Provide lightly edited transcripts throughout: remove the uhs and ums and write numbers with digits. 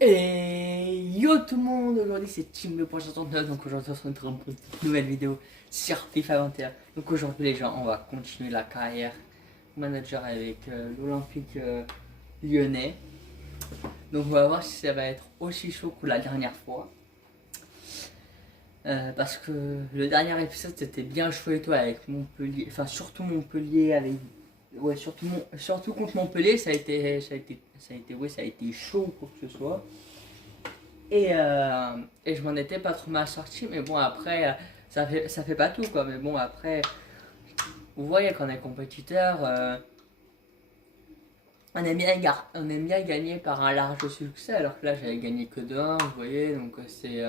Et yo tout le monde, aujourd'hui c'est Team le point 69, donc aujourd'hui on se retrouve pour une petite nouvelle vidéo sur FIFA 21. Donc aujourd'hui les gens, on va continuer la carrière manager avec l'Olympique lyonnais. Donc on va voir si ça va être aussi chaud que la dernière fois. Parce que le dernier épisode c'était bien chaud et tout avec Montpellier, enfin surtout Montpellier avec... Ouais, surtout contre Montpellier, ça a été chaud pour que ce soit. Et je m'en étais pas trop mal sorti, mais bon après ça fait pas tout quoi. Mais bon après, vous voyez qu'on est compétiteur, on aime bien gagner par un large succès, alors que là j'avais gagné que de 1, vous voyez, donc c'est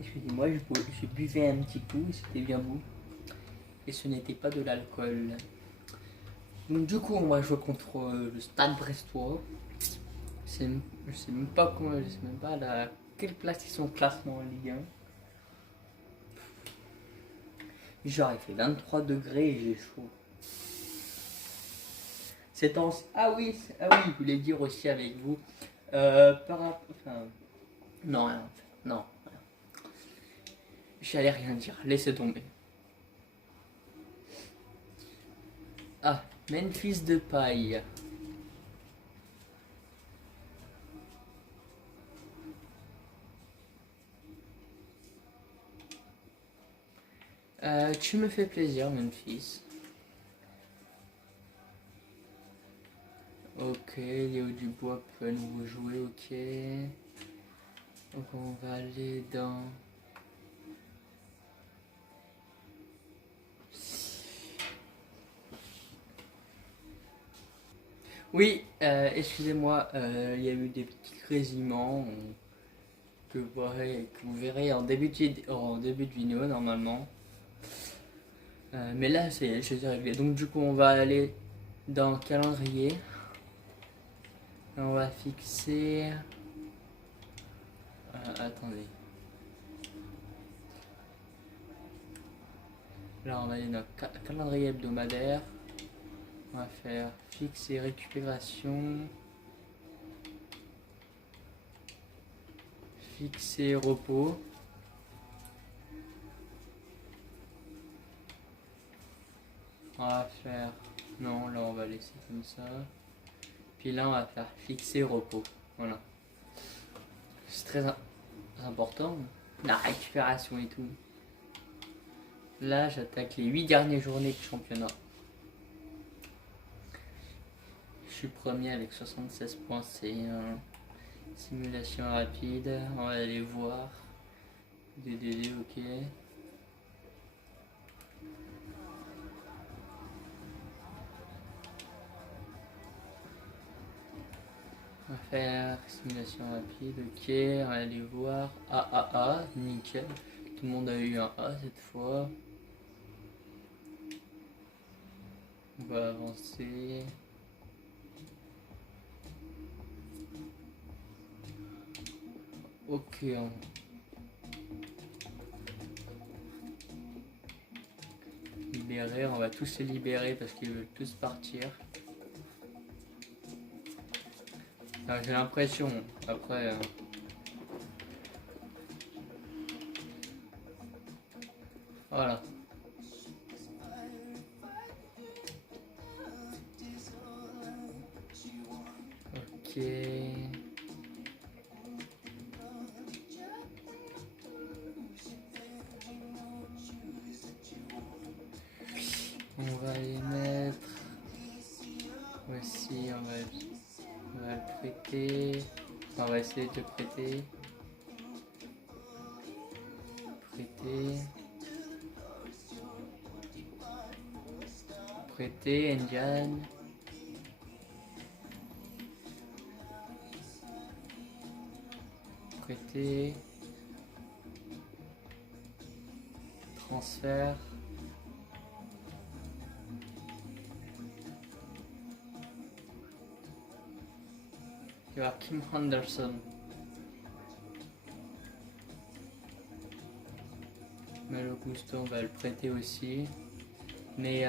excusez-moi, je buvais un petit coup, c'était bien beau. Et ce n'était pas de l'alcool. Donc du coup, moi je joue contre le Stade Brestois. Je sais même pas à quelle place ils sont au classement en Ligue 1. Genre il fait 23 degrés et j'ai chaud. Je voulais dire aussi avec vous. Non, rien, non. J'allais rien dire, laissez tomber. Ah, Memphis Depay. Tu me fais plaisir, Memphis. Ok, Léo Dubois peut à nouveau jouer, ok. Donc on va aller dans... Oui, excusez-moi, il y a eu des petits grésillements que vous verrez en début de vidéo normalement. Mais là, je les ai réglés. Donc du coup, on va aller dans calendrier. On va fixer... attendez. Là, on va aller dans calendrier hebdomadaire. On va faire fixer récupération. Fixer repos. On va faire... Non, là, on va laisser comme ça. Puis là, on va faire fixer repos. Voilà. C'est très important. La récupération et tout. Là, j'attaque les 8 dernières journées de championnat. Je suis premier avec 76 points. C'est une simulation rapide. On va aller voir. DDD, ok. On va faire simulation rapide, ok. On va aller voir. AAA, nickel. Tout le monde a eu un A cette fois. On va avancer. Ok. Libérer, on va tous les libérer parce qu'ils veulent tous partir. J'ai l'impression, après... Voilà. Ok. On va les mettre. Voici, on va le prêter. On va essayer de prêter. Prêter, Ndian. Prêter. Transfert. Il y aura Kim Henderson. Malo Gusto, on va le prêter aussi. Mais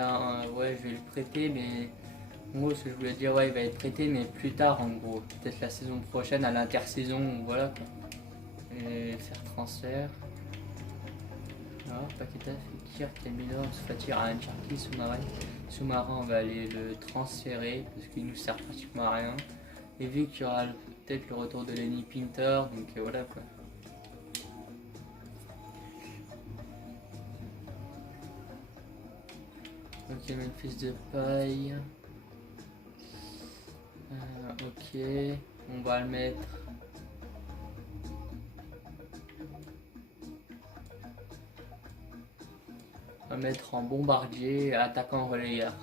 ouais, je vais le prêter, mais en gros, ce que je voulais dire, ouais, il va être prêté, mais plus tard, en gros. Peut-être la saison prochaine, à l'intersaison, voilà quoi. Et faire transfert. Alors, Paqueta, Fekir, Camilo, Fati, Ryan Cherki, Soumarin. Soumarin, on va aller le transférer parce qu'il nous sert pratiquement à rien. Et vu qu'il y aura peut-être le retour de Lenny Pinter, donc voilà quoi. Ok, Memphis de paille. Ok, on va le mettre. On va mettre en bombardier, attaquant relayeur.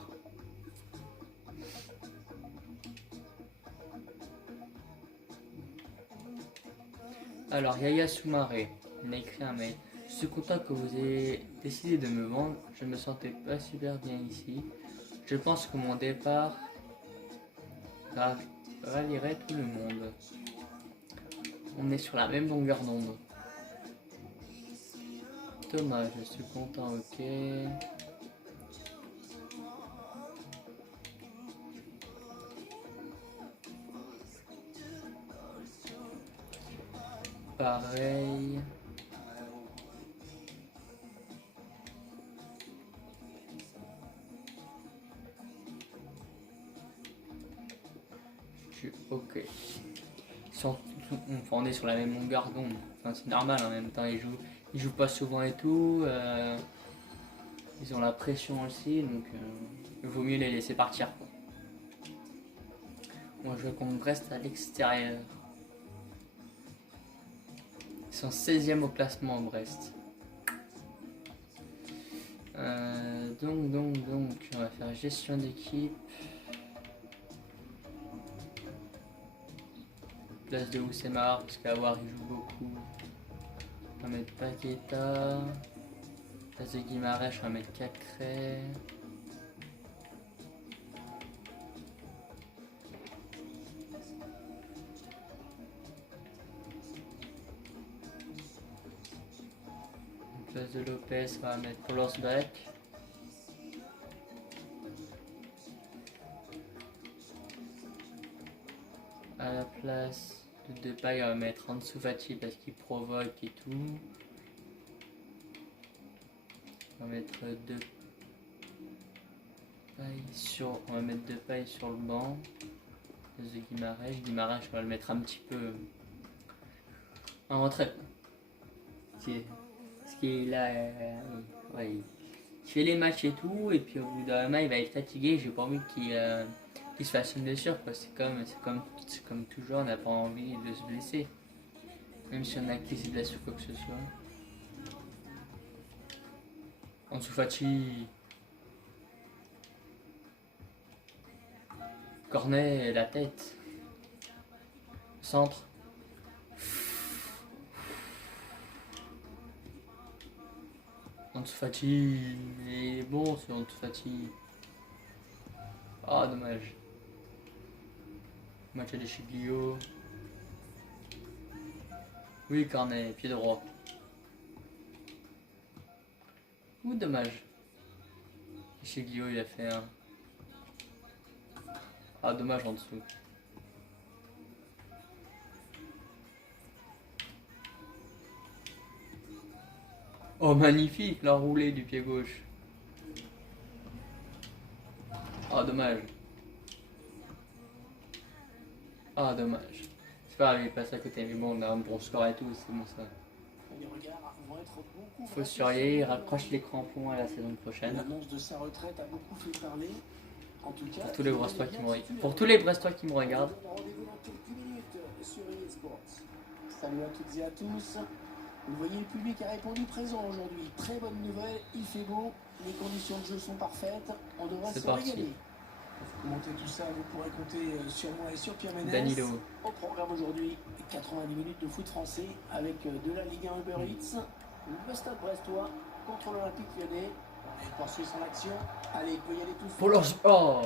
Alors, Yaya Soumaré m'a écrit un mail. Je suis content que vous ayez décidé de me vendre. Je me sentais pas super bien ici. Je pense que mon départ rallierait tout le monde. On est sur la même longueur d'onde. Thomas, je suis content, ok. Pareil. Ok. On est sur la même longueur d'onde. Enfin, c'est normal en même temps. Ils jouent pas souvent et tout. Ils ont la pression aussi, donc il vaut mieux les laisser partir, quoi. Moi, je veux qu'on Brest à l'extérieur. Ils sont 16e au classement, Brest. Donc, on va faire gestion d'équipe. Place de Oussemar, parce qu'Awar il joue beaucoup. On va mettre Paqueta. Place de Guimarães, on va mettre Cacré. Place de Lopez, on va mettre Polorsbeck. À la place de Depay, on va mettre Ansu Fati parce qu'il provoque et tout. On va mettre on va mettre Depay sur le banc. Place de Guimarães, on va le mettre un petit peu en retrait. Parce qu'il a, ouais, il fait les matchs et tout, et puis au bout d'un moment il va être fatigué. J'ai pas envie qu'il se fasse une blessure, quoi. C'est comme toujours, on n'a pas envie de se blesser, même si on a qui se blesse ou quoi que ce soit. Ansu Fati, cornet, la tête, centre. Ansu Fati, il est bon ce Ansu Fati. Ah, dommage. Match de Chiglio. Oui, cornet, pied droit. Ouh, dommage. Chiglio, il a fait un. Ah, dommage en dessous. Oh, magnifique, l'enroulé du pied gauche. Ah, dommage. Ah, dommage. C'est pas grave, il passe à côté, mais bon, on a un bon score et tout, c'est bon ça. Faut surveiller, il raccroche les crampons à la saison prochaine. L'annonce de sa retraite a beaucoup fait parler. En tout cas, pour tous les Brestois qui me regardent. Pour tous les Brestois qui me regardent. Rendez-vous dans quelques minutes sur EA Sports. Salut à toutes et à tous. Vous voyez, le public a répondu présent aujourd'hui. Très bonne nouvelle, il fait beau, les conditions de jeu sont parfaites, on devrait se régaler. Pour commenter tout ça, vous pourrez compter sur moi et sur Pierre Ménès. Danilo. Au programme aujourd'hui, 90 minutes de foot français avec de la Ligue 1 Uber Eats, le Stade Brestois contre l'Olympique Lyonnais. On poursuit son action. Allez, il peut y aller tout seul. Oh,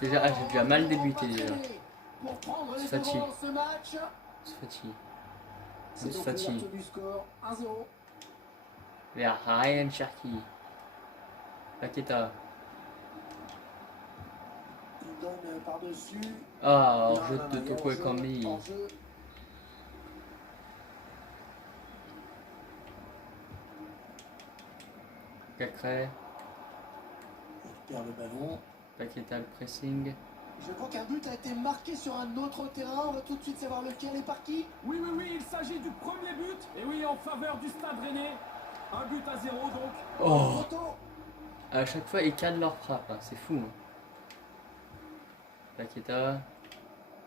déjà, j'ai déjà mal débuté déjà. C'est fatigué. C'est fatigué. C'est donc l'ouverture du score, 1-0. vers Ryan Cherki. Paqueta. Il donne par-dessus. Ah, Non, hors-jeu non, non, de il y a Toko hors-jeu, Ekambi. hors-jeu. Cacré. Il perd le ballon. Paqueta le pressing. Je crois qu'un but a été marqué sur un autre terrain. On va tout de suite savoir lequel et par qui. Oui, oui, oui, il s'agit du premier but. Et oui, en faveur du Stade Rennais. 1-0 donc. Oh, Photo. à chaque fois ils cadrent leur frappe, hein. C'est fou. Hein. Paqueta.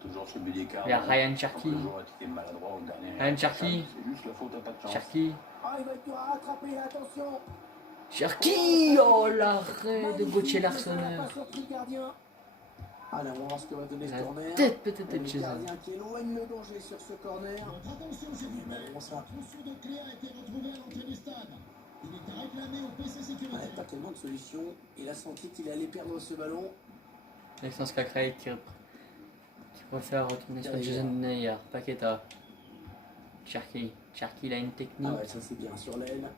Toujours ce but d'écart. Vers Ryan Cherki. Le joueur était maladroit au dernier. Ryan Cherki. C'est juste la faute à pas de chance. Cherki. Ah, il va être dur à rattraper, attention. Cherki. Oh, l'arrêt de Gauthier Ça n'a Larsonneur. pas surpris le gardien. Allez, on va voir ce que va donner ce La corner. tête peut-être Le de Jason. gardien qui éloigne le danger sur ce corner. Attention, j'ai vu, mais Bon, ça. un trousseau de clés a été retrouvé à l'entrée du stade. Il était réclamé au PC Sécurité. Ouais, pas tellement de solutions. Il a senti qu'il allait perdre ce ballon. Maxence Cacré qui préfère retourner sur Derrière. Jason Neyer. Paqueta. Cherki. Cherki il a une Ah technique. ouais, ça c'est bien sur l'aile.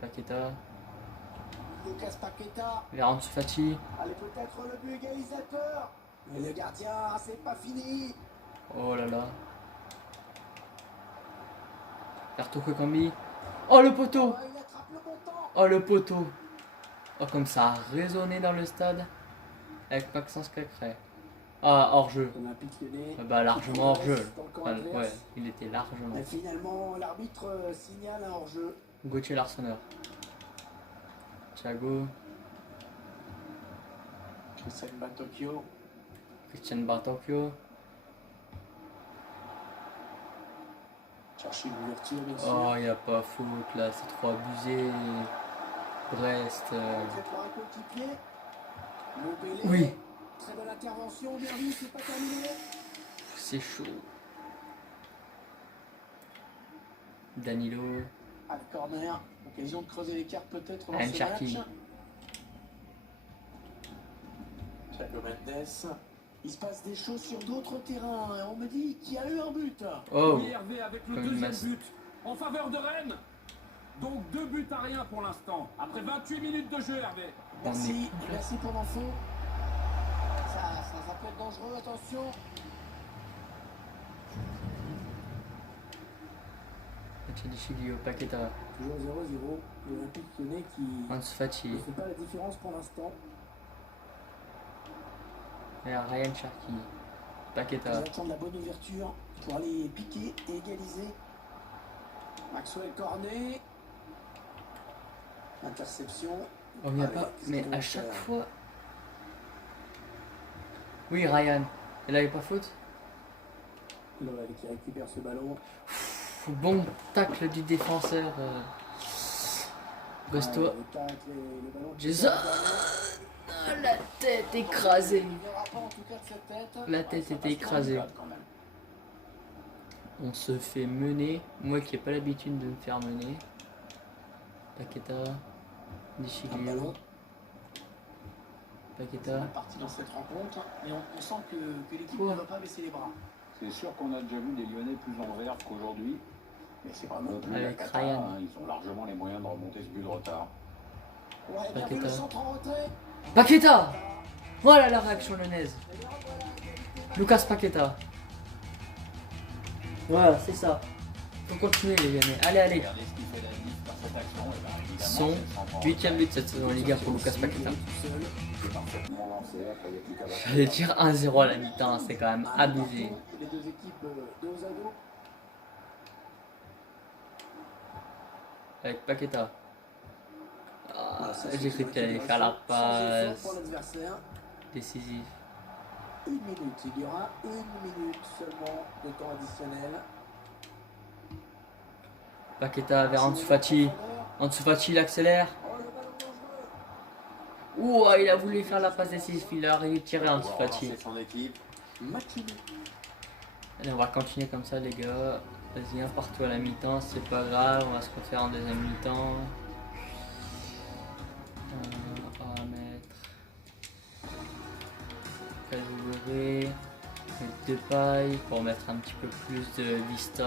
Paqueta. Lucas Paqueta. Vers Ansu Fati. Allez, peut-être le but égalisateur. Mais le gardien, c'est pas fini. Oh là là. Vers Toko Ekambi. Oh le poteau. Oh, il attrape le bon temps. Oh le poteau. Oh comme ça a résonné dans le stade. Avec Maxence Cacré. Ah hors-jeu. Olympique Lyonnais. Ah bah largement hors-jeu. Dans le camp Enfin, adverse. ouais, il était largement. Mais finalement, l'arbitre signale un hors-jeu. Gauthier Larsonneur. Thiago. Christian Batocchio. Christian Bartocchio. Chercher une ouverture, bien sûr. Oh il n'y a pas faute là, c'est trop abusé. Brest. Entrée par un coéquipier. Lobélé. Oui. Très bonne intervention, bien vu, c'est pas terminé. C'est chaud. Danilo. À le corner, occasion de creuser les cartes peut-être dans Ryan ce Cherki. match. Thiago Mendes. Il se passe des choses sur d'autres terrains. Et on me dit qu'il y a eu un but. Oh. Oui, Hervé avec le Comme une deuxième masse. but. En faveur de Rennes. Donc 2 buts à rien pour l'instant. Après 28 minutes de jeu, Hervé. Merci, merci pour l'info. Ça peut être dangereux, attention. Chilio, Paqueta. Toujours 0-0. L'Olympique Lyonnais qui Ansu Fati. ne fait pas la différence pour l'instant. Et Ryan Cherki. Ils Paqueta. attendent la bonne ouverture pour aller piquer et égaliser. Maxwell Cornet. Interception. On n'y a Allez, pas. qu'est-ce Mais qu'ils vont à chaque faire fois. Oui, Ryan. Et là, il n'y a pas faute. L'OL qui récupère ce ballon. Bon tacle du défenseur. Resto. Le tacle, le ballon qui Jason. sort du ballon. Ah, la tête écrasée. Il ne verra pas en tout cas de cette tête. La tête était écrasée. Quand même. On se fait mener. Moi qui n'ai pas l'habitude de me faire mener. Paqueta. Un Dichilio. ballon. Paqueta. Parti dans cette rencontre, mais on sent que l'équipe Oh. ne va pas baisser les bras. C'est sûr qu'on a déjà vu des Lyonnais plus en verve qu'aujourd'hui. Mais c'est pas non plus la Avec cata, Ryan. hein. Ils ont largement les moyens de remonter ce but de retard. Ouais, bien vu Paqueta. le centre en retrait. Paqueta. Voilà la réaction lyonnaise. Lucas Paqueta. Voilà, c'est ça. Faut continuer les Lyonnais. Allez, allez. Regardez ce qu'il fait la vie par cette action. Et ben, évidemment, Son c'est le centre en 8ème but cette saison en Liga pour Lucas Paqueta. C'est parfaitement lancé. Après, il y a plus qu'à battre. J'allais dire 1-0 à la mi-temps, c'est quand même abusé. Les deux équipes dos à dos. Avec Paqueta. Ah, Ah, ça, j'ai cru c'est qu'il allait une faire la réaction sans effort passe pour l'adversaire. décisive. Une minute, il y aura une minute seulement de temps additionnel. Paqueta vers Ansu Fati. Ansu Fati il accélère. Oh, le ballon dangereux. Ouh, il a voulu faire la passe décisive, il a retiré Ansu On va Fati. relancer son équipe. Match nul. Allez, on va continuer comme ça les gars. Vas-y, un partout à la mi-temps, c'est pas grave, on va se refaire en deuxième mi-temps. On va mettre Cazouré, de paille pour mettre un petit peu plus de vista.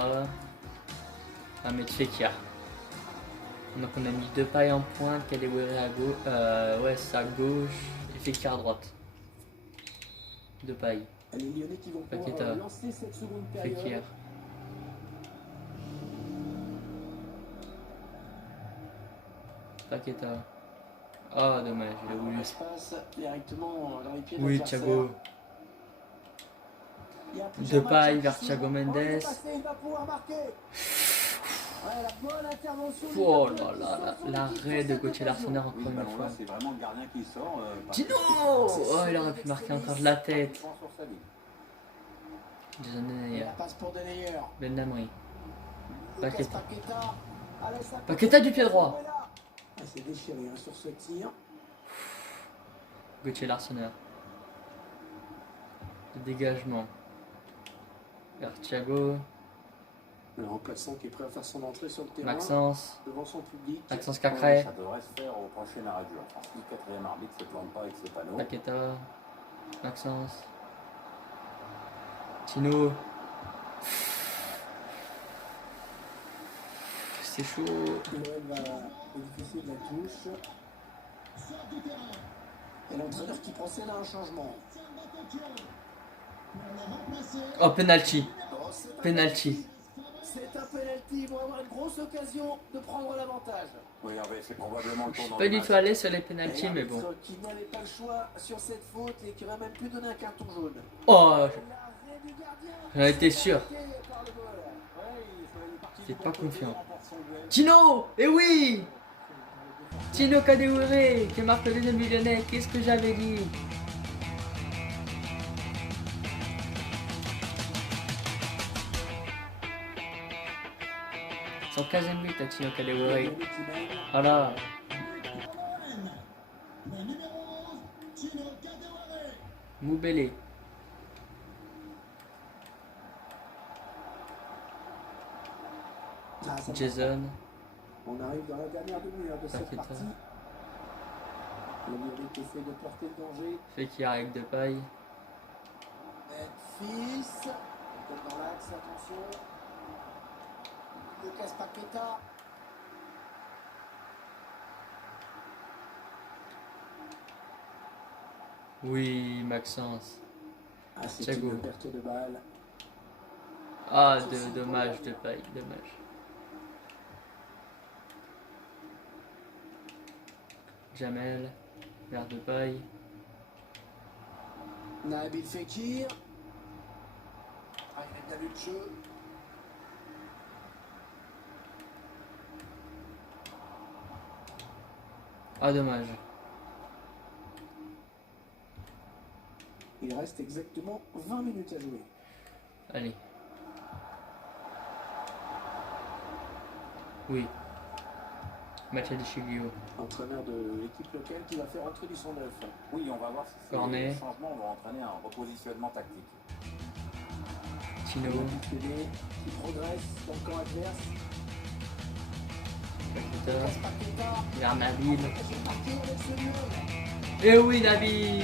On va mettre Fekir. Donc on a mis Depay en pointe, Kadewere à gauche, ouais c'est à gauche, et Fekir à droite. Depay, Les Lyonnais qui vont pouvoir Paqueta, lancer cette seconde période. Fekir. Paqueta. Ah dommage, il a voulu. Ça se passe directement dans les pieds de Oui, l'adversaire. Thiago. Il y a plusieurs Depay matchs vers qui Thiago sont- Mendes. Oh, il est passé, il va pouvoir marquer. Ouais, la bonne intervention du Oh gardien là qui là, sort son l'arrêt équipe de sur cette Gauthier occasion. Larsonneur Oui, encore ce une fois. ballon-là, c'est vraiment le gardien qui sort. Tino Oh, il aurait pu marquer encore de la tête. Sur sa vie. Jason Et Denayer, la passe pour Denayer. Ben Namri, Lucas Paqueta. Paqueta. Allez, ça Paqueta du pied droit. Ah, c'est déchiré hein, sur ce tir. Gauthier Larsonneur. Le dégagement. Vers Thiago, Le remplaçant qui est prêt à faire son entrée sur le terrain. Maxence, Devant son public. Maxence Ouais, Cacré, ça devrait se faire au prochain arrêt de jeu. Enfin, si le quatrième arbitre ne se plante pas avec ses panneaux. Paqueta, Maxence, Tino. C'est chaud. L'OL va bénéficier de la touche. Et l'entraîneur qui procède à un changement. Oh, penalty. Oh, c'est un Penalty. C'est un penalty. Ils vont avoir une grosse occasion de prendre l'avantage. Oui, c'est probablement le Je tour suis dans pas le du match. tout allé sur les Et penalties, mais bon. l'arbitre qui n'avait pas le choix sur cette faute et qui aurait même pu donner un carton jaune. Oh, L'arrêt du gardien. j'en étais sûr. Arrêté par le voleur. J'étais pas confiant. Tino Eh oui Tino Kadewere qui marque le deuxième millionnaire. Qu'est-ce que j'avais dit? Son 15e but à Tino Kadewere. Voilà. Le numéro 11, Tino Kadewere. Moubele. Ah, ça Jason. On arrive dans la dernière demi-heure de cette Paqueta. partie. Le Lyonnais qui essaie de porter le danger. Fekir avec Depay. Memphis. Comme dans l'axe, attention. Lucas Paqueta. Oui, Maxence. Ah, c'est Thiago. une perte de balle. Ah, dommage Depay, dommage. Jamel. Vers Depay. Nabil Fekir. Ah, il a bien vu le jeu. Ah, dommage. Il reste exactement 20 minutes à jouer. Allez. Oui. Match à Deschilio. Entraîneur de l'équipe locale qui va faire entrer du 109. Oui, on va voir si Cornet. ces changements vont entraîner un repositionnement tactique. Tino. Qui progresse dans le camp adverse. Paqueta. Lucas Paqueta. Vers Nabil. C'est parti avec ce lieu. Et oui, Nabil.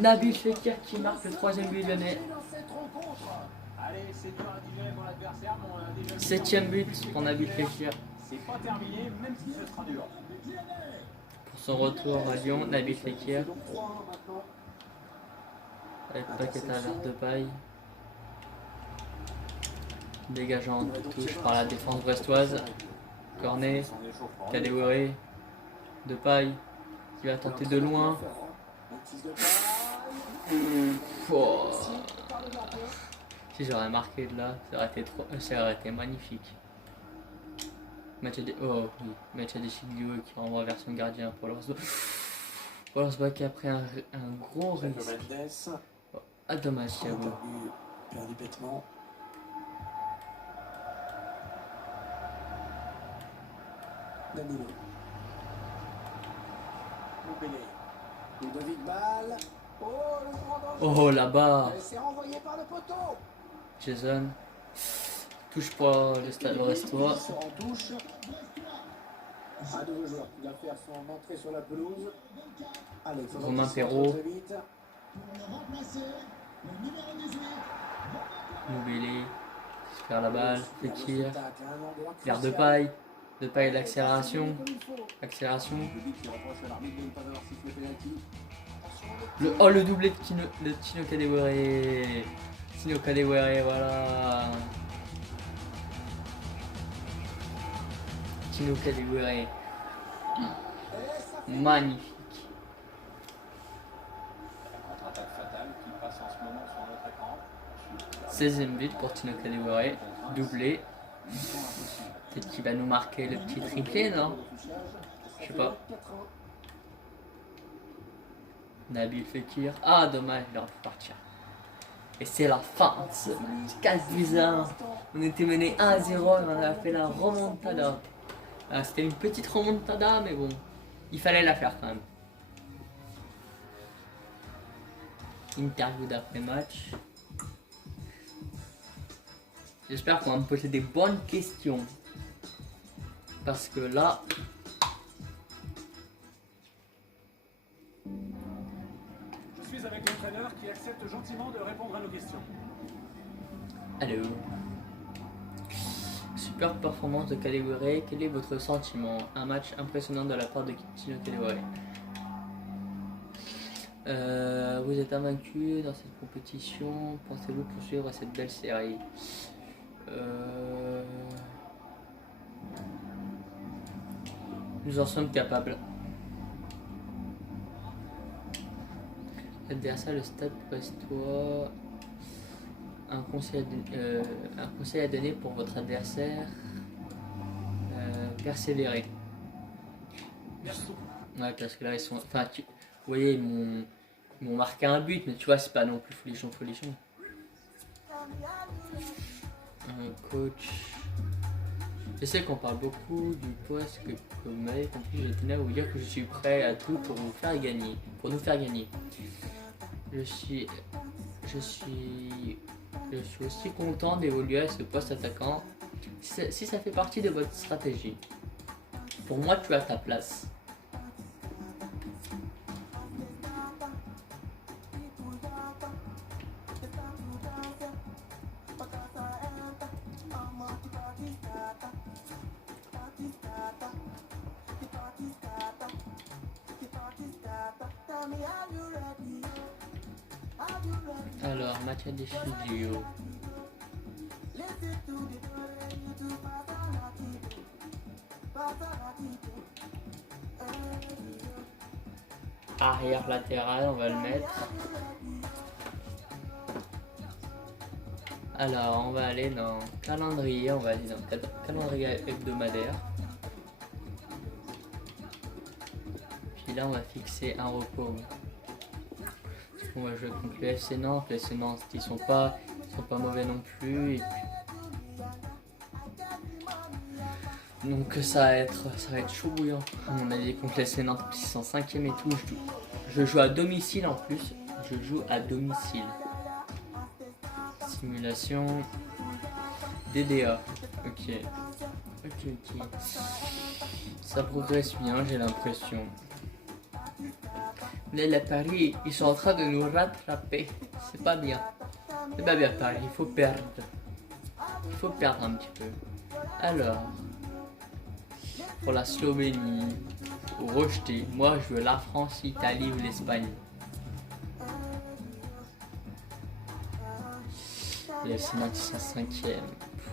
Nabil Fekir qui marque le 3e but lyonnais. Dans cette rencontre. Allez, c'est dur à digérer pour l'adversaire, mais on a déjà vu 7e but pour Nabil Fekir. C'est pas terminé, même si ce sera dur. Pour son retour à Lyon, Nabil C'est Fekir. donc 3-1 maintenant. Avec Paqueta vers Depay. Dégageant de touche par la défense brestoise. Cornet. Son échauffement. Kadewere. Depay. Qui va tenter de loin. Oh. Si j'aurais marqué de là, ça aurait été magnifique. Match oh oui, match à Deschilio qui renvoie vers son gardien pour Wolfsburg après un gros risque. Ah dommage Thiago. Perdu bêtement. Danilo. Moubele. Ludovic Ball. Oh, le grand danger. Oh là-bas. C'est renvoyé par le poteau. Jason. Touche pour le stade brestois. Il sort en touche. Un nouveau joueur qui va faire son entrée sur la pelouse. Allez, il faudra Romain qu'il se Perrault. rentre très vite. Pour le remplacer, le numéro 18. Moubele. Faire la balle. Fekir. Un endroit Vers crucial. Depay. De pas l'accélération. Accélération. Le doublé de Tino Kadewere. Tino Kadewere, voilà. Tino Kadewere. Magnifique. La contre-attaque fatale qui passe en ce moment sur notre écran. 16e but pour Tino Kadewere. Doublé. Peut-être qu'il va nous marquer le petit triplé, non? Je sais pas. Nabil Fekir. Ah, dommage, il aurait pu partir. Et c'est la fin de ce match. 4-1. On était mené 1-0 et on a fait la remontada. C'était une petite remontada, mais bon, il fallait la faire quand même. Interview d'après-match. J'espère qu'on va me poser des bonnes questions. Parce que là... Je suis avec l'entraîneur qui accepte gentiment de répondre à nos questions. Allô. Super performance de Kadewere. Quel est votre sentiment? Un match impressionnant de la part de Tino Kadewere. Vous êtes invaincu dans cette compétition. Pensez-vous poursuivre cette belle série? Nous en sommes capables. Adversaire, le stade Brestois. Un conseil à donner pour votre adversaire. Persévérer. Merci. Ouais, parce que là ils sont. Enfin, vous voyez, ils m'ont marqué un but, mais tu vois, c'est pas non plus folichon. Coach. Je sais qu'on parle beaucoup du poste que vous m'avez compris, je tenais à vous dire que je suis prêt à tout pour nous faire gagner. Je suis aussi content d'évoluer à ce poste attaquant si ça fait partie de votre stratégie. Pour moi, tu as ta place. Alors, Mathieu Deschilio. Arrière latéral, on va le mettre. Alors, on va aller dans calendrier, on va aller dans calendrier hebdomadaire. Puis là, on va fixer un repos. On va jouer contre le FC Nantes. Le FC Nantes, ils sont pas mauvais non plus. Et puis... Donc ça va être chaud bouillant. À mon avis, contre le FC Nantes, ils sont 5e et tout. Je joue à domicile en plus. Je joue à domicile. Simulation. DDA. Ok. Ça progresse bien, j'ai l'impression. Mais les Paris, ils sont en train de nous rattraper. C'est pas bien. C'est pas bien Paris, il faut perdre. Il faut perdre un petit peu. Alors, pour la Slovénie, rejeté. Moi, je veux la France, l'Italie ou l'Espagne. Le Sénat, ils sont 5e.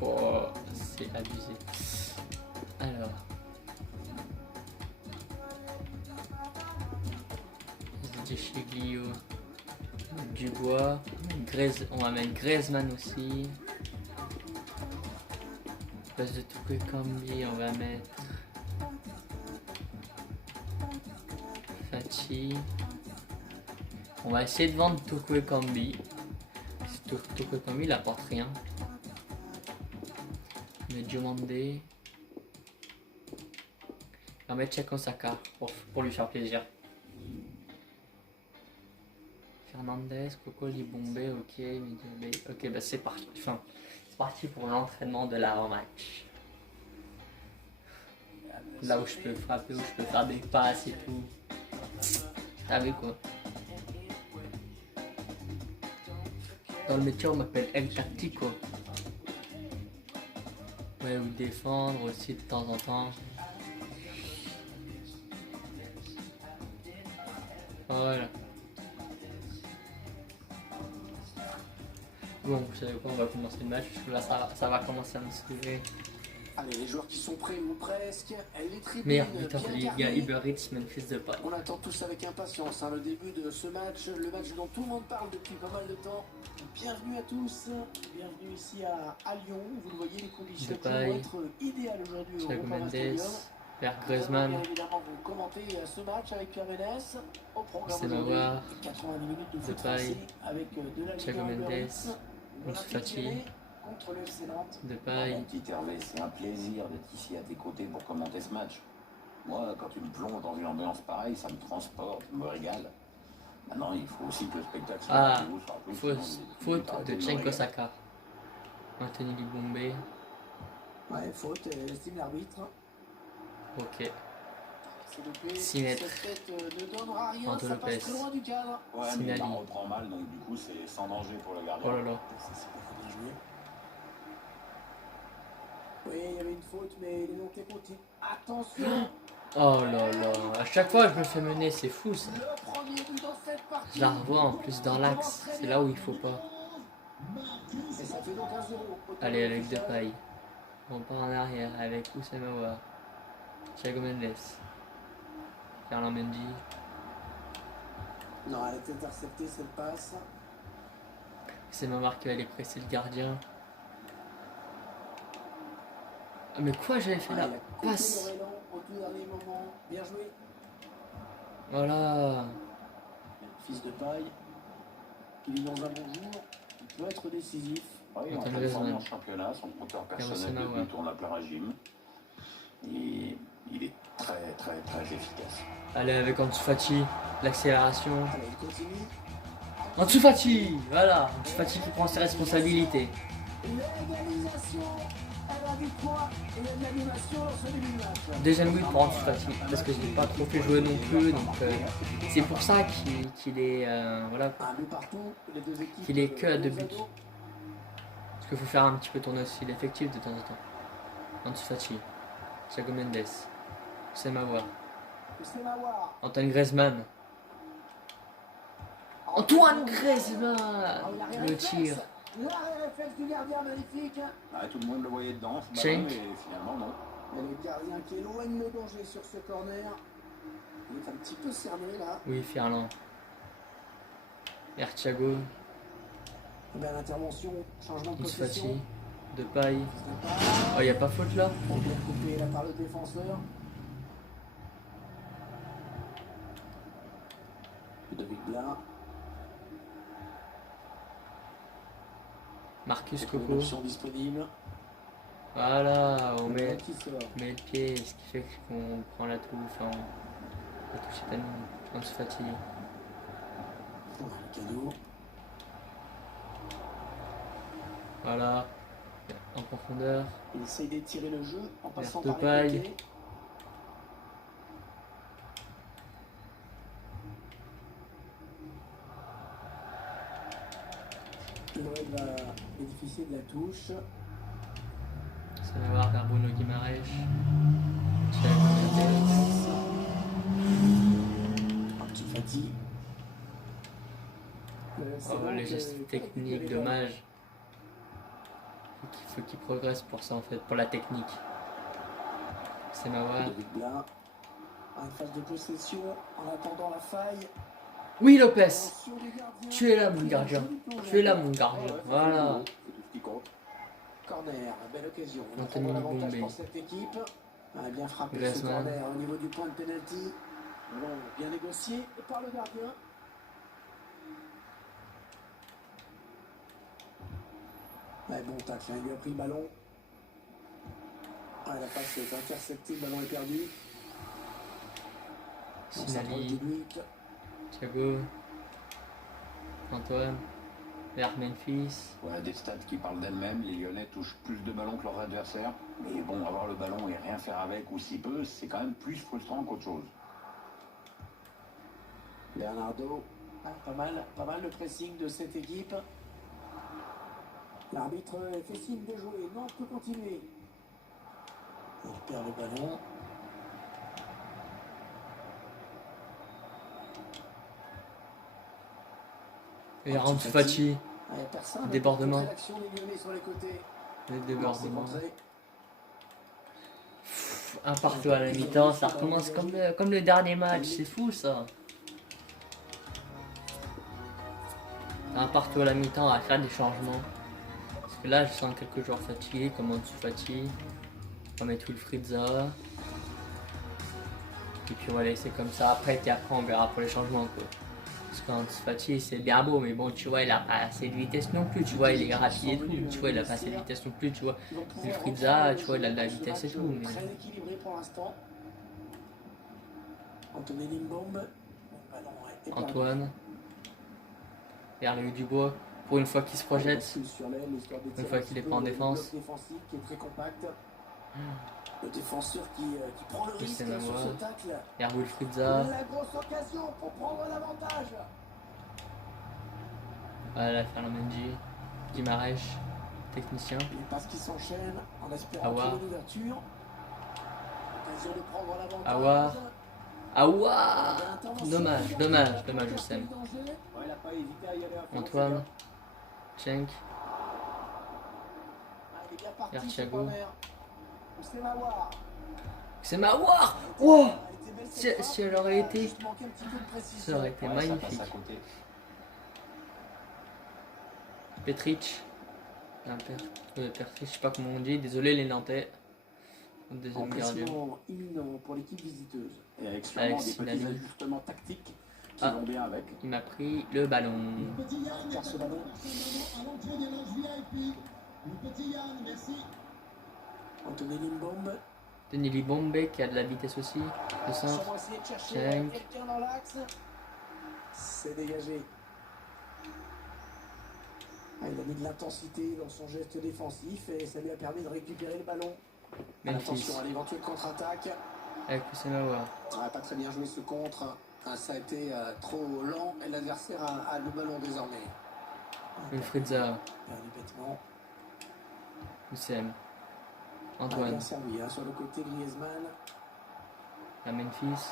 Oh, c'est abusé. Alors. Chez Guillaume, Dubois, on va mettre Griezmann aussi. Place de Touquet Kambi, on va mettre Fati. On va essayer de vendre Touquet Kambi. Touquet Kambi, il apporte rien. Mais Diomandé. On va mettre Chako Saka pour lui faire plaisir. Fernandez, Coco Libombé, ok, ok, bah c'est parti. Enfin, c'est parti pour l'entraînement de l'avant-match. Là où je peux frapper, où je peux faire des passes et tout. T'as vu quoi? Dans le métier, on m'appelle El Tactico. Ouais, ou défendre aussi de temps en temps. Voilà. Bon, vous savez quoi, on va commencer le match, parce que là, ça va commencer à me saouler. Allez, les joueurs qui sont prêts ou presque, les tribunes Meilleur buteur de bien Liga, garnies. Uber Eats, Memphis Depay. On attend tous avec impatience le début de ce match, le match dont tout le monde parle depuis pas mal de temps. Bienvenue à tous, bienvenue ici à Lyon. Vous le voyez, les conditions Depay, vont être idéales aujourd'hui au Thiago Groupama Mendes, Stadium. Pierre Nous allons Griezmann, bien évidemment vous commenter ce match avec Pierre Ménès. Au programme C'est aujourd'hui, Mawar, 90 minutes de foot Depay, français avec de la Ligue Thiago 1 Uber Mendes, Eats, Ansu Fati, contre le FC Nantes. Depay. Mon petit Hervé, c'est un plaisir d'être ici à tes côtés pour commenter ce match. Moi, quand tu me plonges dans une ambiance pareille, ça me transporte, me régale. Maintenant, il faut aussi que le spectacle soit Ah, beau, soit un peu, sinon, faute arrêtez de me Cenko régaler. Saka. Anthony Libombe. Ouais, faute, estime l'arbitre. Ok. C'est loupé. 6 mètres. Cette tête ne donnera rien, Anto ça passe Lopez. très loin du cadre. Ouais, mais il Sinali. la reprend mal, donc du coup, c'est sans danger pour le gardien. Oh là là. C'est pas bien joué. Oui, il y avait une faute, mais les Nantais continuent. Attention, Oh là là. À chaque fois, je me fais mener, c'est fou ça. le premier but dans cette partie. Je la revois en plus dans l'axe. C'est là où il faut pas. Et ça fait donc 1-0. Allez, avec Depay. On part en arrière avec Oussama Aouar. Thiago Mendes. Ferland Mendy. Non, elle a été interceptée cette passe. C'est Mamar qui va aller presser le gardien. Ah, mais quoi j'avais fait là? Il a coupé Passe. le élan au tout dernier moment. Bien joué. Voilà. Fils de paille. Il est dans un bon jour. Il peut être décisif. Oui, en Antoine pleine forme Griezmann. en championnat, son compteur personnel Oussama depuis Aouar. tourne à plein régime. Et il est très, très, très efficace. Allez, avec Ansu Fati. L'accélération. Allez, il continue. Ansu Fati. Voilà. Ansu Fati qui prend ses responsabilités. L'égalisation. Elle a du poids et il y a de l'animation dans ce début de match. Deuxième but pour Ansu Fati. Parce que je l'ai pas trop fait jouer non plus. Donc c'est pour ça qu'il est... voilà. Un but partout. Les deux équipes. Qu'il est que à 2 buts. ados. Parce qu'il faut faire un petit peu tourner aussi l'effectif de temps en temps. Ansu Fati. Thiago Mendes. Oussama Aouar. C'est Mawar. Antoine Griezmann. Antoine Griezmann. Le tir. L'arrêt réflexe du gardien, magnifique. Ah, tout le monde le voyait dedans, ce Cenk. ballon, mais finalement, non. Mais le gardien qui éloigne le danger sur ce corner. Il est un petit peu cerné là. Oui, Ferland. Thiago. Eh bien, l'intervention, changement de Ansu possession. Fati. Depay. Oh, il n'y a pas faute là? On vient couper là par le défenseur. David Blas. Marcus Une Coco. option disponible. Voilà, on met Qui sort. le pied, ce qui fait qu'on prend la touche. Enfin, la touche est à nous. Ansu Fati. Oh, le cadeau. Voilà. En profondeur. Il essaye d'étirer le jeu en passant Vert de par les paille. côtés. Noël va bénéficier de la touche. Ça va voir vers Bruno Guimaraes. Thiago Mendes. Ansu Fati. Oh, les gestes techniques, dommage. Faut qu'il progresse pour ça en fait, pour la technique. C'est Mawar. David Blas. En phase de possession, en attendant la faille. Oui, Lopez. Attention du gardien. Tu es là, mon gardien. Tu es là, mon gardien. Voilà. C'est tout ce qui compte. Corner, belle occasion. On Anthony prend l'avantage Libombe. pour cette équipe. On a bien frappé ce Griezmann. corner au niveau du point de pénalty. Bon, bien négocié par le gardien. Ouais, bon tacle, hein, il lui a pris le ballon. Ah, la passe est interceptée, le ballon est perdu. On s'approche Sinali. du but. Thiago. Antoine. Vers Memphis. Voilà des stats qui parlent d'elles-mêmes. Les Lyonnais touchent plus de ballons que leurs adversaires. Mais bon, avoir le ballon et rien faire avec ou si peu, c'est quand même plus frustrant qu'autre chose. Bernardo, ah, pas mal le pressing de cette équipe. L'arbitre fait signe de jouer, Nantes peut continuer. Il perd le ballon. Et Ansu Fati, Il n'y a personne. Débordement. L'action des Lyonnais sur les côtés. les C'est débordements. contré. Un partout à la mi-temps, ça recommence comme le dernier match, c'est fou ça. Un partout à la mi-temps à faire des changements. Parce que là, je sens quelques joueurs fatigués, comme Ansu Fati. On va mettre Wilfried Zaha. Et puis on va laisser comme ça. Après on verra pour les changements quoi. Parce qu'Ansu Fati c'est bien beau, mais bon, tu vois, il a pas assez de vitesse non plus. Tu vois, il est rapide et tout. Tu vois, il a pas assez de vitesse non plus. Tu vois, Ils vont pouvoir Wilfried rentrer Zaha, dans tu vois, il a de la ce vitesse et match tout. Mais... Très équilibré pour l'instant. Anthony Limbombe. Le ballon est perdu. Antoine. Hervé Dubois. Pour une fois qu'il se projette. Sur l'aile, histoire de Une tirer fois un qu'il petit est peu pas en le défense. bloc défensif qui est très compact. Le défenseur qui prend le risque Christian sur ce Aouar. tacle. Hervé Wilfried Zaha. La grosse occasion pour prendre l'avantage. Voilà, Ferland Mendy. Guimarães. Technicien. Les passes qui s'enchaînent en espérant Aouar. trouver l'ouverture. Occasion de prendre l'avantage. Aouar. Aouah! Il y a intervention. Dommage, je sais. Ouais, il n'a pas hésité à y aller à fond. Antoine. Cenk. Ah, il est bien parti, Thiago. ce Palmer. C'est Aouar. C'est Mawar! Wow! Elle était belle, cette frappe, Si elle aurait été. juste manqué un petit peu de précision. Ça aurait été Ouais, ça magnifique. passe à côté. Petric. Petric, je sais pas comment on dit. Désolé les Nantais. Deuxième gardien. Empressement imminent pour l'équipe visiteuse. Et avec sûrement Alex des petits Sinani. ajustements tactiques qui Ah. vont bien avec. Il m'a pris le ballon. Le petit Yann est Car ce ballon. à l'entrée des loges VIP. Le petit Yann, merci. Anthony Limbombe. Denis Libombe qui a de la vitesse aussi. Le centre. Sans essayer de chercher Cenk. quelqu'un dans l'axe. C'est dégagé. Ah, il a mis de l'intensité dans son geste défensif et ça lui a permis de récupérer le ballon. Memphis. Attention à l'éventuelle contre-attaque. Avec Hussein Aouar. On n'a pas très bien joué ce contre. Ah, ça a été trop lent et l'adversaire a le ballon désormais. Wilfried Zaha. Perdu bêtement. Hussein. Ah, Antoine. bien servi hein, sur le côté Griezmann. À Memphis.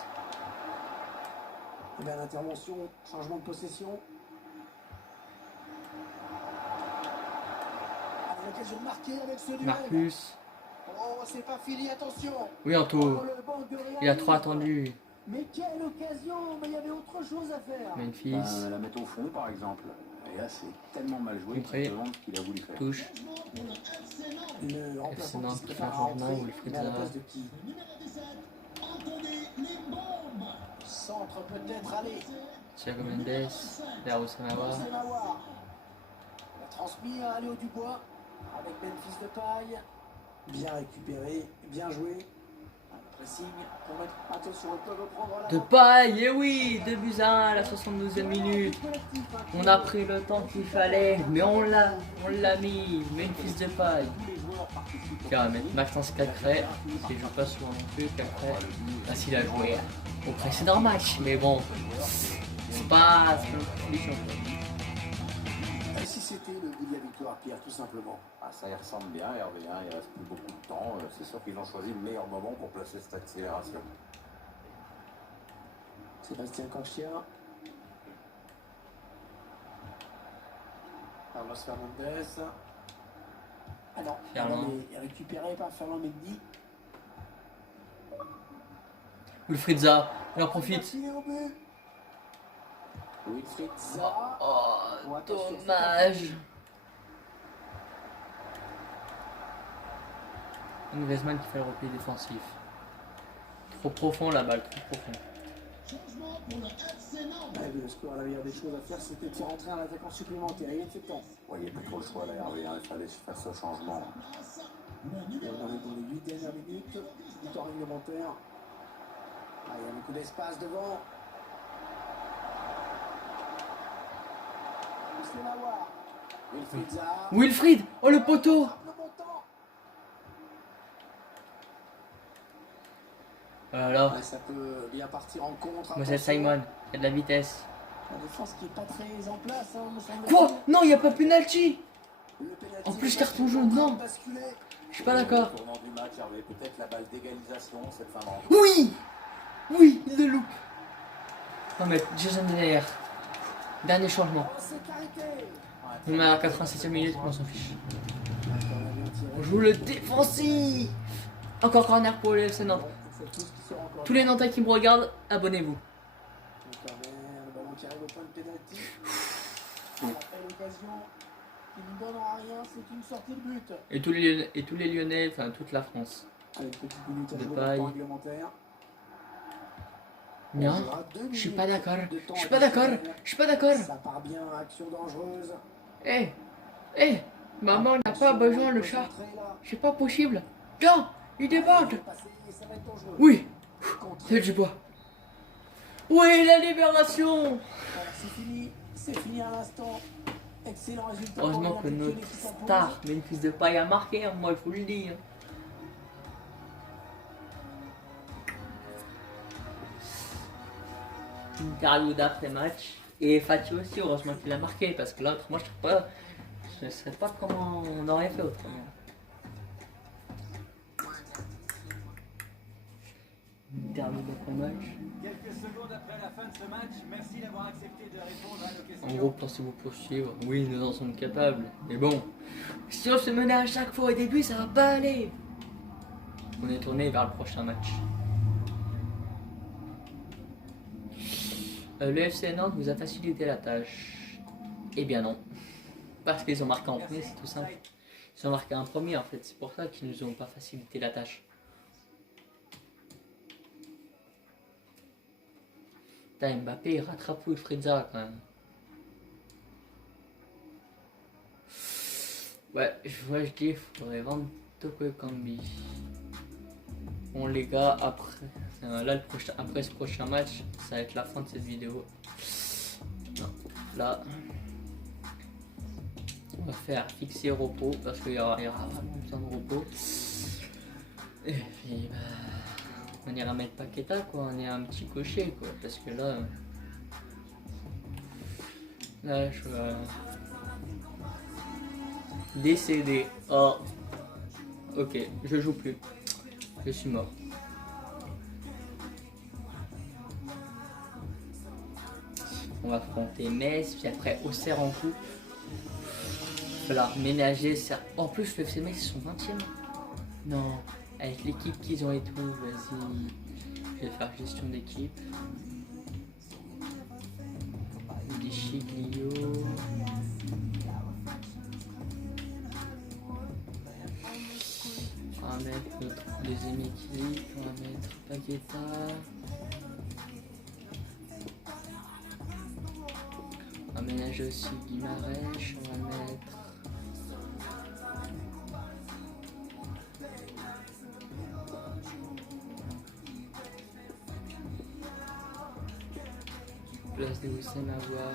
Et bien l'intervention, changement de possession. Ah, l'occasion de marquer avec ce duel. Marcus. Oh, c'est pas fini, attention. Oui, Anto. Oh, le banc de Il a trop réalisme. attendu. Mais quelle occasion. Mais il y avait autre chose à faire. Memphis. La mettre au fond, par exemple. Et là, c'est tellement mal joué Contré. qu'il se demande ce qu'il a voulu faire. Touche. Changement pour le FC Nantes. Le remplaçant Nantes qui se qui prépare fait à un changement, rentrer, Wilfried mais à la Zaha. place de qui? Le numéro 17, Anthony Limbombe. Centre peut-être, allez. Thiago Mendes. Vers Hussein Aouar. C'est Aouar. Il a transmis à Léo Dubois avec Memphis de paille. Bien récupéré, bien joué. Un pressing pour mettre. Attention, ils peuvent prendre la. De paille, et oui, 2 buts à 1 à la 72e minute. On a pris le temps qu'il fallait, mais on l'a mis. Memphis de paille. Qui va mettre Maxence Cacré, qui joue pas souvent non plus, Cacré. Là, s'il a joué au précédent match, mais bon, c'est pas le plus champion. Et si c'était le but de la victoire, Pierre, tout simplement. Ah, ça y ressemble bien, Hervé, hein, il reste plus beaucoup de temps. C'est sûr qu'ils ont choisi le meilleur moment pour placer cette accélération. Sébastien Corchia. Carlos Fernandez. Ah non, Ferland. elle est récupérée par Ferland Mendy. Wilfried Zaha, il en profite. Tiré au but. Wilfried Zaha. Oh, dommage. Griezmann qui fait le repli défensif. Trop profond la balle, trop profond. Changement pour le FC Nantes. Ouais, le score, la meilleure des choses à faire, c'était de faire entrer un attaquant supplémentaire. Il est fait temps. Ouais, il n'y a plus trop le choix là, Hervé, hein, il fallait faire ce changement. Place, le Et numéro on est dans les 8 dernières minutes du temps réglementaire. Ah, il y a beaucoup d'espace devant. C'est Aouar. Wilfried Zaha. Wilfried, oh le poteau. Frappe le montant. Alors, Ouais, ça peut bien partir en contre. moi c'est attention. Simon, il y a de la vitesse. La défense qui est pas très en place, hein, me semble. Quoi? Non, il n'y a pas penalty. Le pénalty En plus, est carton jaune, non. basculé. Je suis pas d'accord. Au tournant du match, il y avait peut-être la balle d'égalisation cette fin de rencontre. Oui! Oui, il le loupe. On va mettre Jason Denayer. Dernier changement. Oh, c'est carité. On met à la 87e minute, on s'en fiche. On joue le défensif. Encore corner pour le FC Nantes. Tous les Nantais qui me regardent, abonnez-vous. Le corner, le ballon qui arrive au point de pénalty. Après l'occasion qui ne donne rien, c'est une sortie de but. Et tous les Lyonnais, enfin toute la France. Allez, petite minute à De jouer paille. dans le temps réglementaire. Non, On jouera 2 je suis minutes pas d'accord. de temps Je suis pas d'accord. additionnel. Je suis pas d'accord. Ça part bien, action dangereuse. Maman n'a pas besoin le chat. C'est pas possible. Non, il déborde. Oui, c'est du bois. Oui, la libération. C'est fini à l'instant. Excellent résultat. Heureusement que notre star, Memphis Depay, a marqué, hein, moi il faut le dire. Interview d'après-match. Et Fatih aussi, heureusement qu'il a marqué, parce que l'autre, moi je ne sais pas comment on aurait fait autrement. Interview d'après-match. Quelques secondes après la fin de ce match, merci d'avoir accepté de répondre à nos questions. En gros, pensez-vous poursuivre? Oui, nous en sommes capables. Mais bon, si on se menait à chaque fois au début, ça va pas aller. On est tourné vers le prochain match. Le FC Nantes vous a facilité la tâche. Eh bien non. Parce qu'ils ont marqué en premier, c'est tout simple. Ils ont marqué en premier en fait, c'est pour ça qu'ils nous ont pas facilité la tâche. Putain, Mbappé il rattrape Wilfried quand même. Ouais, je dis, il faudrait vendre Toko Ekambi. Bon les gars, là après ce prochain match, ça va être la fin de cette vidéo. Non, là, on va faire fixer repos parce qu'il y aura vraiment besoin de repos. Et puis, on ira mettre Paqueta quoi, on ira un petit cocher quoi, parce que là je vais décédé. Oh, ok, je joue plus. Je suis mort. On va affronter Metz, puis après Auxerre en coup. Voilà, ménager ça. En plus, le FC Metz, ils sont 20e. Non, avec l'équipe qu'ils ont et tout, vas-y. Je vais faire gestion d'équipe. Des Chiglio. On va mettre notre deuxième équipe, on va mettre Paqueta. On va ménager aussi Guimarães, on va mettre... Place de Wissem Aouar.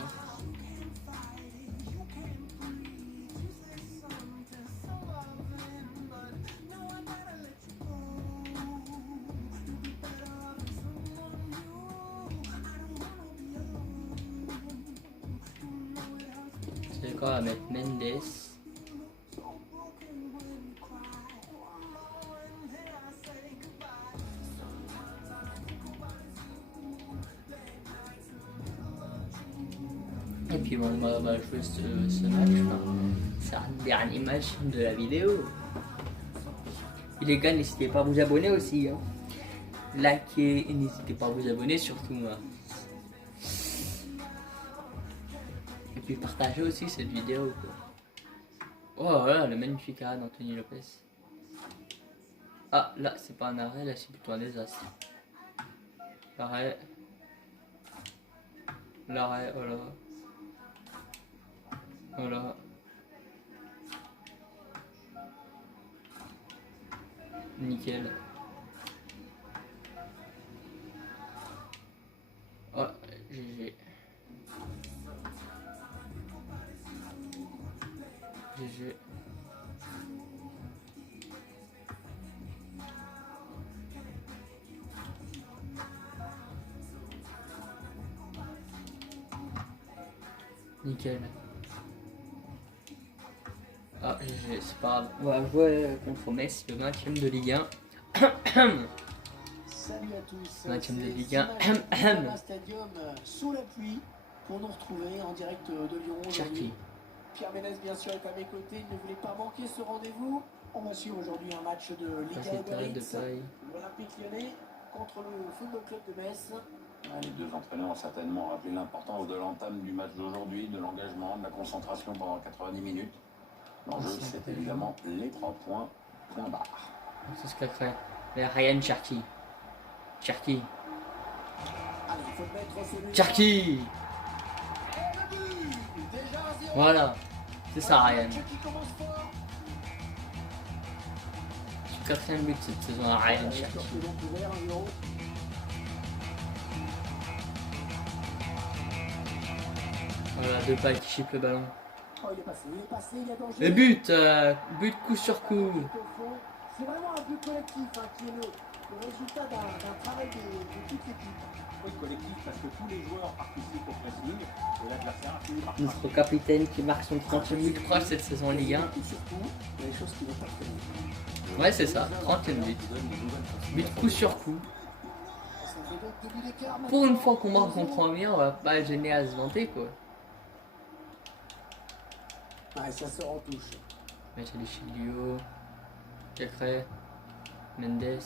C'est quoi, on va mettre Mendes. Et puis bon, on va jouer ce match. C'est un dernier match de la vidéo. Et les gars, n'hésitez pas à vous abonner aussi. Hein. Likez et n'hésitez pas à vous abonner surtout. Hein. Et puis partagez aussi cette vidéo. Quoi. Oh voilà, le magnifique arrêt d'Anthony Lopez. Ah là, c'est pas un arrêt, là c'est plutôt un désastre. L'arrêt. L'arrêt, voilà. Voilà. Nickel. Oh, GG. GG. Nickel. C'est pas grave. On va jouer contre Metz, le 20e de Ligue 1. Salut à tous. 20e de C'est Ligue 1. Simage Stadium sous la pluie pour nous retrouver en direct de Lyon Cherki. aujourd'hui. Pierre Ménès, bien sûr, est à mes côtés. Il ne voulait pas manquer ce rendez-vous. On va suivre aujourd'hui un match de Ligue 1 Pascal de Uber Eats. paille. L'Olympique Lyonnais contre le Football Club de Metz. Les deux entraîneurs ont certainement rappelé l'importance de l'entame du match d'aujourd'hui, de l'engagement, de la concentration pendant 90 minutes. L'enjeu, c'est évidemment les 3 points, point barre. C'est ce qu'a fait. Mais Ryan Cherki. Cherki. Allez, il faut mettre celui-là. Cherki. Et le but. Déjà 1-0. Voilà. C'est ça, Ryan. Un match qui commence fort. Son 4e but cette saison à Ryan Allez, Cherki. sur ce long couvert, 1-0. Voilà, Depay qui chipe le ballon. Oh, il est passé, il y a danger. Le but coup sur coup. C'est vraiment un but collectif qui est le résultat d'un travail de toute l'équipe. Oui, collectif, parce que tous les joueurs participent au pressing et l'adversaire a fini par Notre capitaine qui marque son 30e but proche cette saison en Ligue 1. Et surtout, il y a des choses qui n'ont pas fait. Ouais, c'est ça, 30e but. But coup sur coup. Ça fait donc 2 buts d'écart maintenant. Pour une fois qu'on marque en premier, on va pas gêner à se vanter quoi. Ouais, ça sort en touche. Machalichilio, Jacré, Mendes.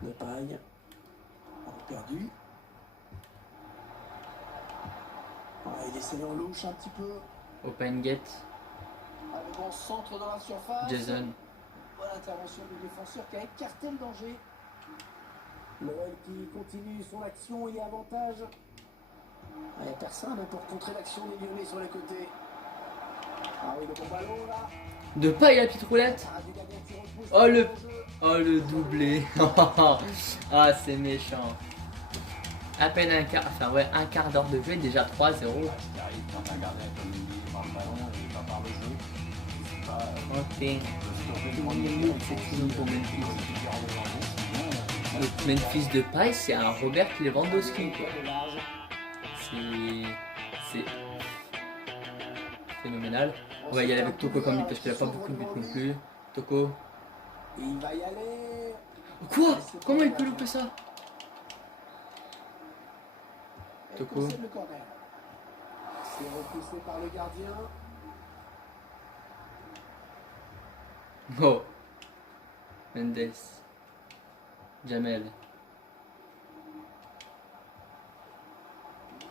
De paille. On a perdu. Ouais, il essaie en louche un petit peu. Open Gate, Ah, le bon centre dans la surface. Jason. Voilà l'intervention du défenseur qui a écarté le danger. Noël qui continue son action, il y a avantage. Il n'y a personne pour contrer l'action des Lyonnais sur les côtés. Ah oui, le bon ballon là. Depay la petite roulette. Ah, du gardien qui repousse Oh, le- jeu. Oh le doublé. Ah c'est méchant. À peine un quart d'heure de jeu, déjà 3-0. Ce qui arrive quand un gardien comme il dit par le ballon et pas par le jeu. C'est pas Ok. C'est toujours pour Memphis. Donc Memphis de paille, c'est un Robert Lewandowski quoi. C'est phénoménal. On va y aller avec Toko comme lui parce qu'il a pas beaucoup de buts non plus. Toko. Et il va y aller. Quoi? Comment il peut louper ça? Et Toko. concède le corner. C'est repoussé par le gardien. Oh. Mendes. Jamel.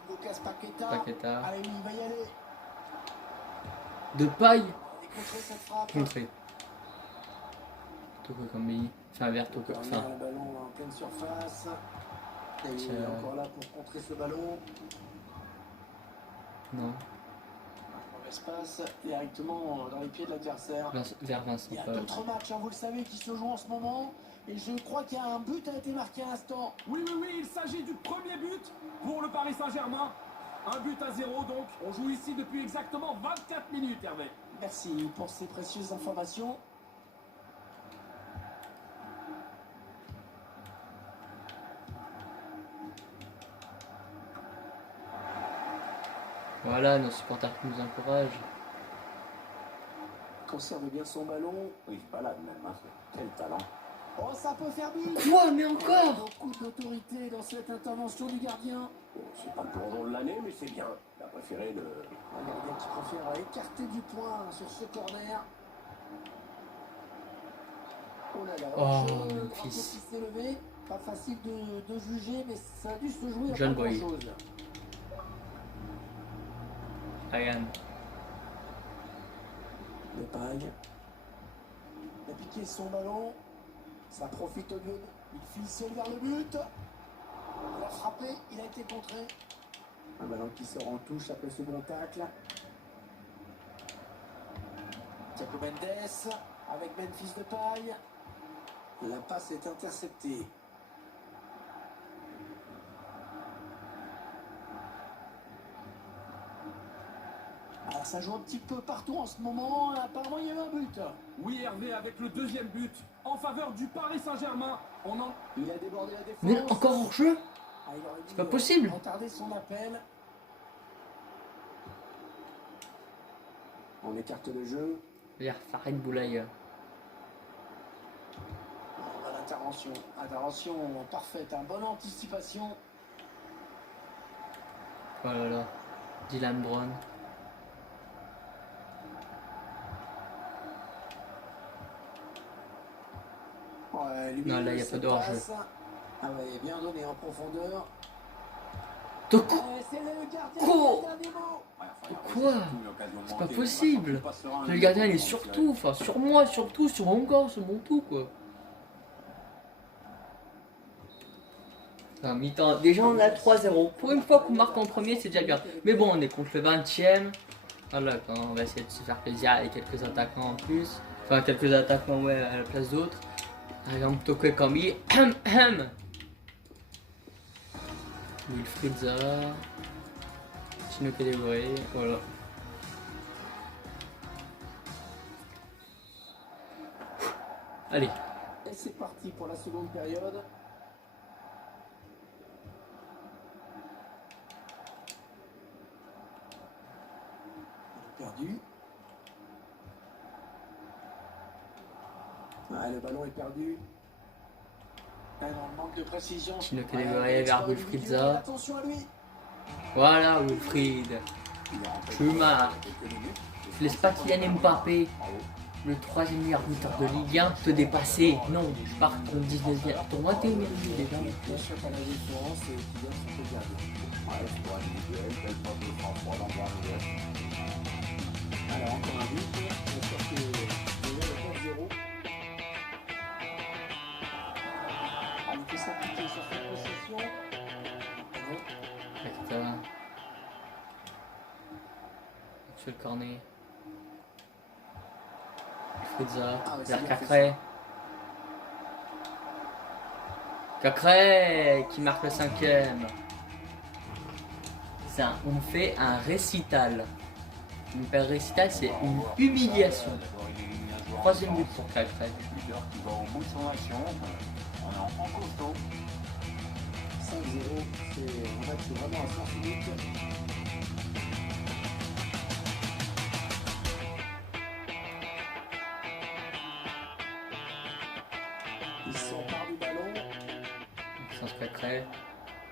Lucas Paqueta. Paqueta. Allez, il va y aller. De paille. Il est contré cette frappe. Contré. Toko Kambi. Enfin vers Toko. Corner, Enfin. le ballon en pleine surface. Et il Tiens. est encore là pour contrer ce ballon. Non. Mauvaise passe directement dans les pieds de l'adversaire. Vers Vincent Il y a Paul. d'autres matchs, vous le savez, qui se jouent en ce moment. Et je crois qu'il y a un but a été marqué à l'instant. Oui, il s'agit du premier but pour le Paris Saint-Germain. 1-0 donc. On joue ici depuis exactement 24 minutes, Hervé. Merci pour ces précieuses informations. Voilà, nos supporters qui nous encouragent. Conserve bien son ballon. Oui, il se balade même. Hein. Quel talent. Oh, ça peut faire but. Quoi? Mais encore? Beaucoup d'autorité dans cette intervention du gardien. Bon, c'est pas le plongeon de l'année, mais c'est bien. Il a préféré le... Un gardien qui préfère écarter du point sur ce corner. Oh là là, Oh, le drapeau Memphis. qui s'est levé. Pas facile de juger, mais ça a dû se jouer à John pas Boy. grand chose. Ryan. Le paille. Il a piqué son ballon. Ça profite au lieu. Il file seul vers le but. Il a frappé. Il a été contré. Un ballon qui sort en touche après ce bon tacle. Thiago Mendes avec Memphis de paille. La passe est interceptée. Alors ça joue un petit peu partout en ce moment. Apparemment, il y a eu un but. Oui, Hervé, avec le deuxième but en faveur du Paris Saint-Germain. Il a débordé la défense. Mais encore en jeu? Ah, il aurait dû C'est pas possible. retarder son appel. On écarte le jeu. dire Farid Boulaye. Bonne intervention. Intervention parfaite. Bonne anticipation. Oh là là. Dylan Brown. Ouais, lui, Non, là, il n'y a pas de hors-jeu. Ah ouais, bien donné en profondeur. Toku. C'est le gardien Quoi? qui a le dernier mot. Quoi? C'est pas possible. Le gardien il est sur tout, enfin sur moi, surtout, sur mon corps, sur mon tout quoi. Un mi-temps. Déjà on a 3-0. Pour une fois qu'on marque en premier, c'est déjà bien. Mais bon, on est contre le 20ème. Voilà, on va essayer de se faire plaisir avec quelques attaquants en plus. Enfin, quelques attaquants, ouais, à la place d'autres. Par exemple, Toko Kambi. Wilfried Zaha. Chino Kedewere. Voilà. Allez. Et c'est parti pour la seconde période. Perdu. Ah, le ballon est perdu. Ah non, manque de précision. Chino Kedewere vers Wilfried Zaha. Attention à lui. Voilà Wilfried. Je marque. Je laisse pas Kylian Mbappé, le 3e meilleur buteur de Ligue 1, te dépasser. Non, je pars ton 19e, ton 21e déjà. Bien sûr qu'à la différence, c'est Kylian sont au alors encore un but, bien sûr que le 11-0. On peut s'appliquer sur cette possession. Sur le cornet. Fritza, Ah ouais, vers c'est bien Cacré. Cacré qui marque le 5e. On fait un récital. Une paire récital, c'est une humiliation. 3e but pour Cacré. Leader qui va au bout de son action. On est en costaud. 5-0, c'est un match vraiment à sens unique. Il s'empare du ballon. Sans Cacré.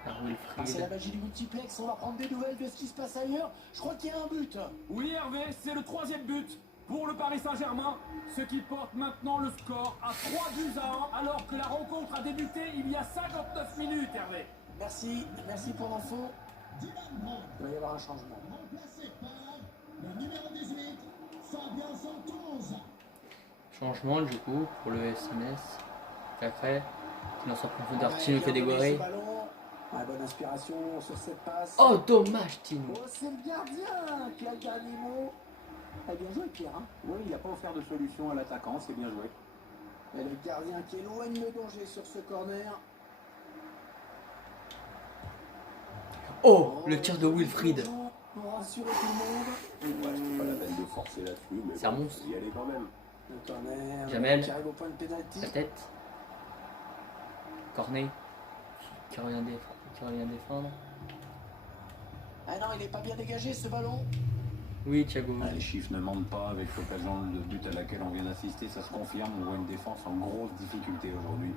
Par Ah, c'est Wilfried. la magie du multiplex, on va prendre des nouvelles de ce qui se passe ailleurs. Je crois qu'il y a un but. Oui, Hervé, c'est le 3e but pour le Paris Saint-Germain, ce qui porte maintenant le score à 3-1, alors que la rencontre a débuté il y a 59 minutes, Hervé. Merci pour l'info. Dylan Brown, Il va y avoir un changement. remplacé par le numéro 18, Fabien Santos. Changement du coup pour le SMS. Cacré. Qui lance en profondeur Ouais, Chino bien donné ce Kedewere. ballon. Ouais, bonne inspiration sur cette passe. Oh dommage Tino. Oh, c'est le gardien qui a le dernier mot. Ah, bien joué Pierre. Hein. Oui, il n'a pas offert de solution à l'attaquant, c'est bien joué. Et le gardien qui éloigne le danger sur ce corner. Oh le tir de Wilfried. Pour rassurer tout le monde. Ouais, c'est pas la peine de forcer là-dessus, mais C'est un bon, monstre. faut y aller quand même. Le corner. Jamel. Qui arrive au point de pénalty. La tête. Cornet. Qui revient défendre. Ah non, il n'est pas bien dégagé ce ballon. Oui Thiago. Ah, les chiffres ne mentent pas, avec l'occasion de but à laquelle on vient d'assister, ça se confirme, on voit une défense en grosse difficulté aujourd'hui.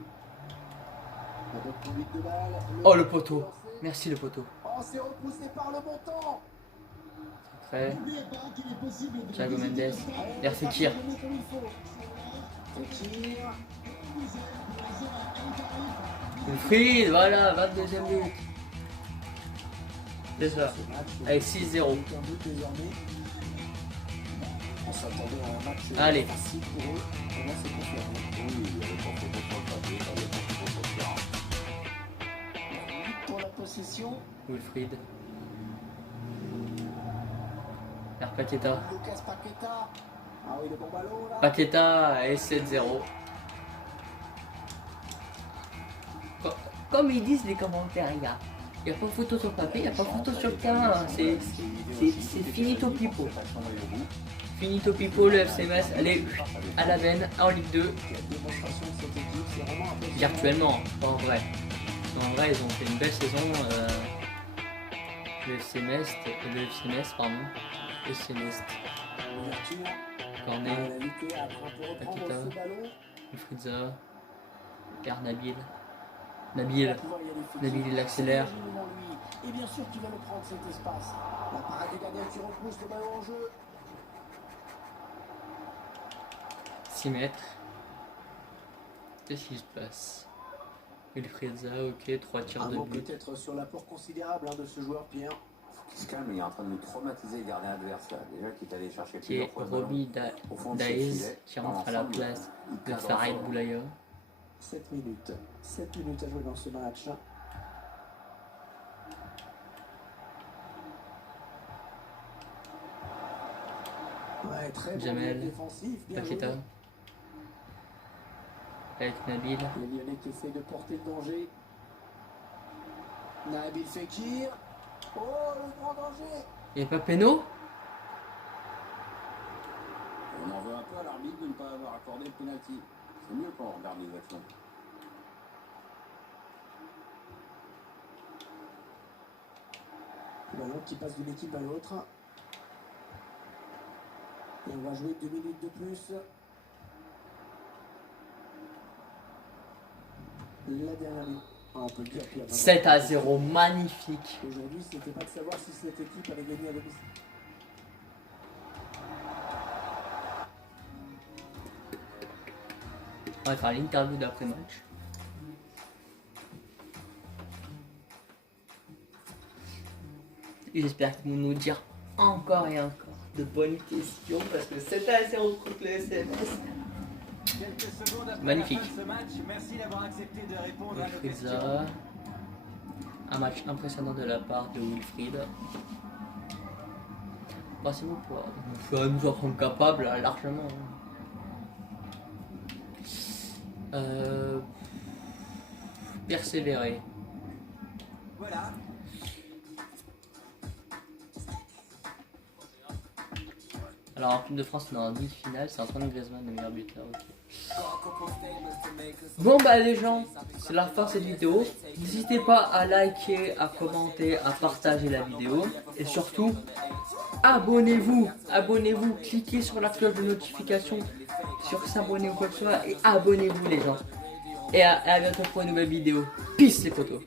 Avec conduite de balle. Oh le poteau. Merci le poteau. Oh, c'est repoussé par le montant. Cacré. N'oubliez pas qu'il est possible de Thiago visiter Mendes. le stade Vers Fekir. Fekir. Wilfried, voilà, 22e but. C'est ça. Ce match, Allez, 6-0. aucun doute désormais. On s'attendait à un match Allez. facile pour eux. Et là, c'est confirmé. Oui, il y avait pas photo sur le papier, il y avait pas photo sur le terrain. Pour la possession, Wilfried. Vers Paqueta. Lucas Paqueta. Ah oui, le bon ballon là. Paqueta et 7-0. Comme ils disent les commentaires, les gars. Il n'y a pas de photo sur le papier, il n'y a pas de photo sur le terrain. C'est finito pipo. Finito pipo, le FC Metz. Allez, à la veine, en Ligue 2. La démonstration de cette équipe, c'est vraiment un peu. Virtuellement, pas en vrai. En vrai, ils ont fait une belle saison. Le FC Metz, pardon. Le FC Metz. Ouverture. Cornet, L'invité a un peu reprendre Paqueta. ce ballon. Fritza, Père Nabil. Il va Nabil, pouvoir y aller, Fekir. Nabil il accélère. C'est devant lui. Et bien sûr qu'il va le prendre cet espace. La parade du gardien qui repousse le ballon en jeu. 6 mètres. Qu'est-ce qui se passe? Wilfriedza, ok, 3 tirs Un de mot but. peut-être sur l'apport considérable de ce joueur, Pierre. Faut qu'il se calme, il est en train de nous traumatiser le gardien adverse là. Déjà qu'il est allé chercher Qui est plusieurs fois le ballon Roby au fond de ses Daez filets. qui rentre à la Ensemble, place il de cadre Farid fort. Boulaya. 7 minutes. 7 minutes à jouer dans ce match. Ouais, très bon Jamel, défensif, bien joué. Paqueta. Avec Nabil. Les Lyonnais qui essayent de porter le danger. Nabil Fekir. Oh, le grand danger. Et pas Péno? On en veut un peu à l'arbitre de ne pas avoir accordé le penalty. C'est mieux quand on regarde les actions. Le ballon qui passe d'une équipe à l'autre. Et on va jouer 2 minutes de plus. La dernière minute. Ah, on peut le dire, Pierre. 7-0, magnifique. Aujourd'hui, c'était pas de savoir si cette équipe allait gagner à domicile. On va faire l'interview d'après-match. J'espère qu'ils vont nous dire encore et encore de bonnes questions parce que 7-0 contre le SMS. Quelques secondes après Magnifique. la fin de ce match, merci d'avoir accepté de répondre à nos questions. Wilfriedza. Un match impressionnant de la part de Wilfried. Passez-vous pour nous en rendre capables largement. Persévérer. Voilà. Alors en Coupe de France, on est en demi-finale, c'est Antoine Griezmann le meilleur buteur. Ok. Bon bah les gens, c'est la fin de cette vidéo. N'hésitez pas à liker, à commenter, à partager la vidéo. Et surtout, abonnez-vous, cliquez sur la cloche de notification, sur s'abonner ou quoi que ce soit. Et abonnez-vous les gens. Et à bientôt pour une nouvelle vidéo. Peace les potos.